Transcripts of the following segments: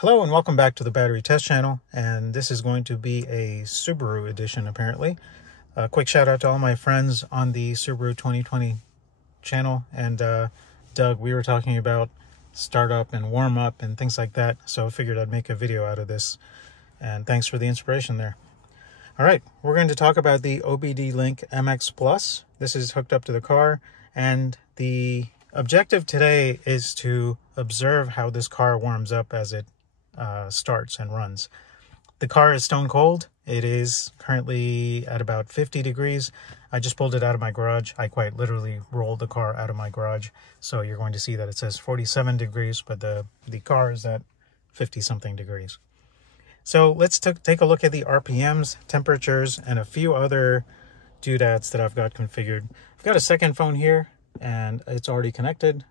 Hello and welcome back to the battery test channel, and this is going to be a Subaru edition apparently. A quick shout out to all my friends on the Subaru 2020 channel, and Doug, we were talking about startup and warm up and things like that, so I figured I'd make a video out of this, and thanks for the inspiration there. Alright, we're going to talk about the OBD-Link MX Plus. This is hooked up to the car, and the objective today is to observe how this car warms up as it starts and runs. The car is stone cold. It is currently at about 50 degrees. I just pulled it out of my garage. I quite literally rolled the car out of my garage. So you're going to see that it says 47 degrees, but the car is at 50 something degrees. So let's take a look at the RPMs, temperatures, and a few other doodads that I've got configured. I've got a second phone here and it's already connected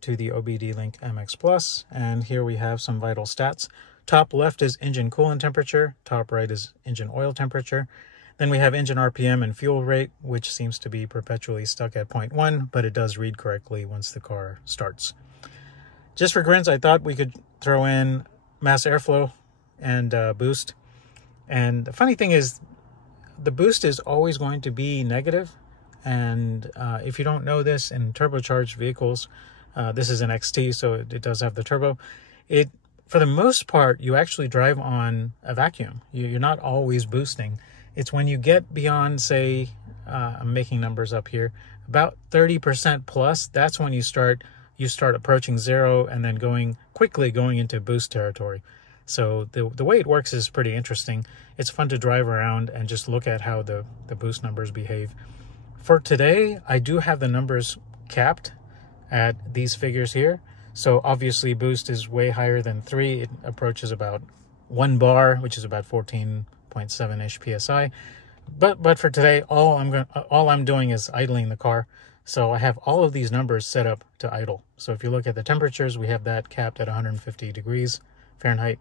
to the OBD-Link MX Plus, and here we have some vital stats. Top left is engine coolant temperature, top right is engine oil temperature. Then we have engine RPM and fuel rate, which seems to be perpetually stuck at 0.1, but it does read correctly once the car starts. Just for grins, I thought we could throw in mass airflow and boost. And the funny thing is, the boost is always going to be negative, and if you don't know this, in turbocharged vehicles, this is an XT, so it does have the turbo. For the most part, you actually drive on a vacuum. You're not always boosting. It's when you get beyond, say, I'm making numbers up here, about 30% plus, that's when you start approaching zero and then quickly going into boost territory. So the way it works is pretty interesting. It's fun to drive around and just look at how the boost numbers behave. For today, I do have the numbers capped at these figures here. So obviously boost is way higher than 3. It approaches about 1 bar, which is about 14.7-ish PSI. But for today, all I'm doing is idling the car. So I have all of these numbers set up to idle. So if you look at the temperatures, we have that capped at 150 degrees Fahrenheit,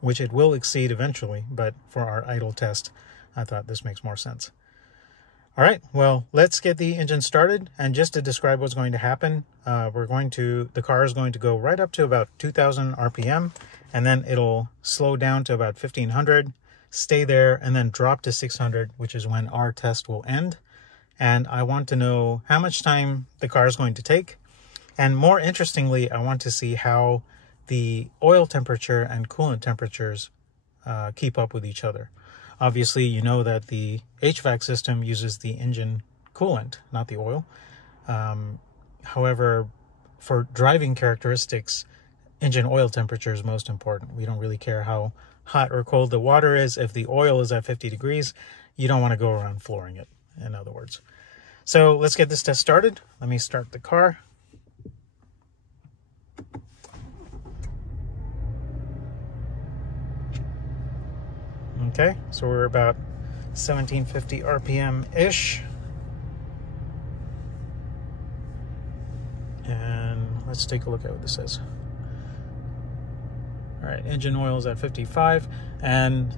which it will exceed eventually, but for our idle test, I thought this makes more sense. All right, well, let's get the engine started. And just to describe what's going to happen, the car is going to go right up to about 2,000 RPM, and then it'll slow down to about 1,500, stay there, and then drop to 600, which is when our test will end. And I want to know how much time the car is going to take. And more interestingly, I want to see how the oil temperature and coolant temperatures keep up with each other. Obviously, you know that the HVAC system uses the engine coolant, not the oil. However, for driving characteristics, engine oil temperature is most important. We don't really care how hot or cold the water is. If the oil is at 50 degrees, you don't want to go around flooring it, in other words. So let's get this test started. Let me start the car. Okay, so we're about 1750 RPM-ish. And let's take a look at what this says. All right, engine oil is at 55. And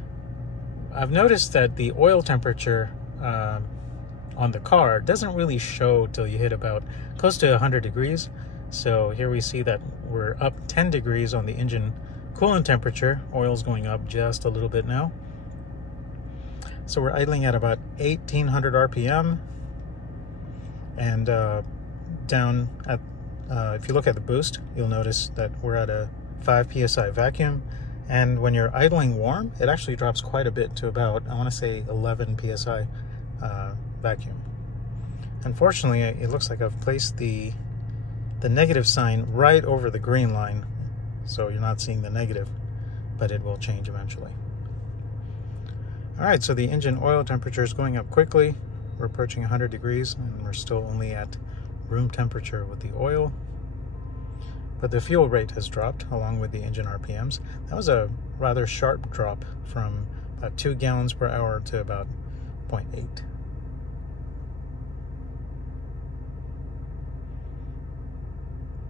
I've noticed that the oil temperature on the car doesn't really show till you hit about close to 100 degrees. So here we see that we're up 10 degrees on the engine coolant temperature. Oil's going up just a little bit now. So we're idling at about 1,800 RPM, and down at, if you look at the boost, you'll notice that we're at a 5 PSI vacuum, and when you're idling warm, it actually drops quite a bit to about, I want to say 11 PSI vacuum. Unfortunately, it looks like I've placed the negative sign right over the green line, so you're not seeing the negative, but it will change eventually. All right, so the engine oil temperature is going up quickly. We're approaching 100 degrees, and we're still only at room temperature with the oil. But the fuel rate has dropped along with the engine RPMs. That was a rather sharp drop from about 2 gallons per hour to about 0.8.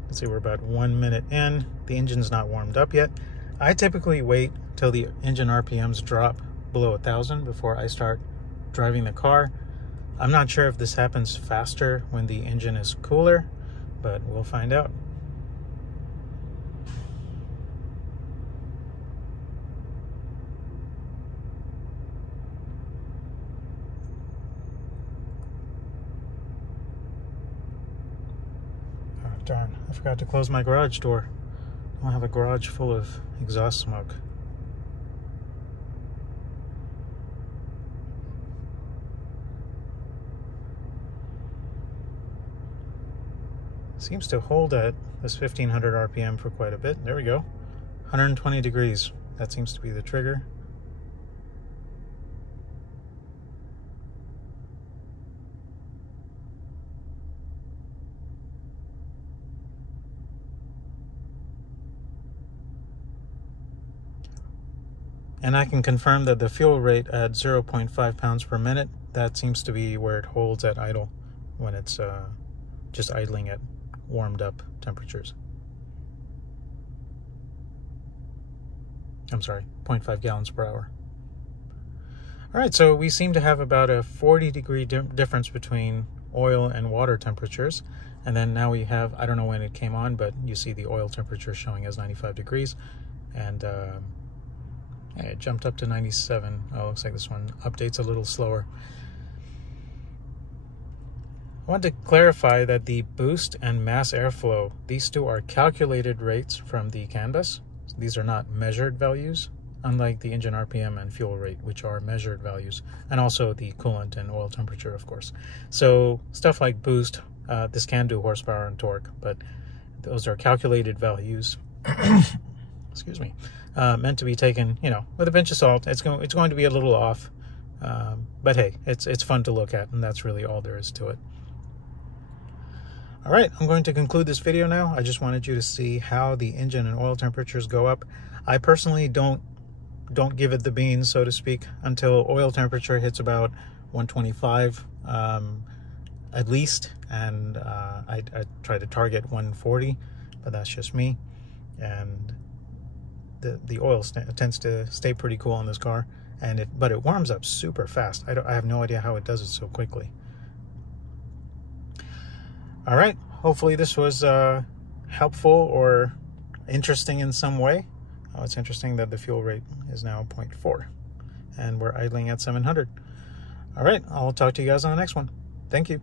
Let's see, we're about 1 minute in. The engine's not warmed up yet. I typically wait till the engine RPMs drop below 1,000 before I start driving the car. I'm not sure if this happens faster when the engine is cooler, but we'll find out. Darn, I forgot to close my garage door. I don't have a garage full of exhaust smoke. Seems to hold at this 1500 RPM for quite a bit. There we go. 120 degrees. That seems to be the trigger. And I can confirm that the fuel rate at 0.5 pounds per minute, that seems to be where it holds at idle when it's just idling at warmed up temperatures. I'm sorry, 0.5 gallons per hour. All right, so we seem to have about a 40-degree difference between oil and water temperatures. And then now we have, I don't know when it came on, but you see the oil temperature showing as 95 degrees. And yeah, it jumped up to 97. Oh, looks like this one updates a little slower. I want to clarify that the boost and mass airflow, these two are calculated rates from the CAN bus. These are not measured values, unlike the engine RPM and fuel rate, which are measured values, and also the coolant and oil temperature, of course. So stuff like boost, this can do horsepower and torque, but those are calculated values. Excuse me. Meant to be taken, you know, with a pinch of salt. It's going to be a little off, but hey, it's fun to look at, and that's really all there is to it. All right, I'm going to conclude this video now. I just wanted you to see how the engine and oil temperatures go up. I personally don't give it the beans, so to speak, until oil temperature hits about 125 at least, and I try to target 140, but that's just me. And the oil tends to stay pretty cool on this car, but it warms up super fast. I have no idea how it does it so quickly. All right, hopefully this was helpful or interesting in some way. Oh, it's interesting that the fuel rate is now 0.4 and we're idling at 700. All right, I'll talk to you guys on the next one. Thank you.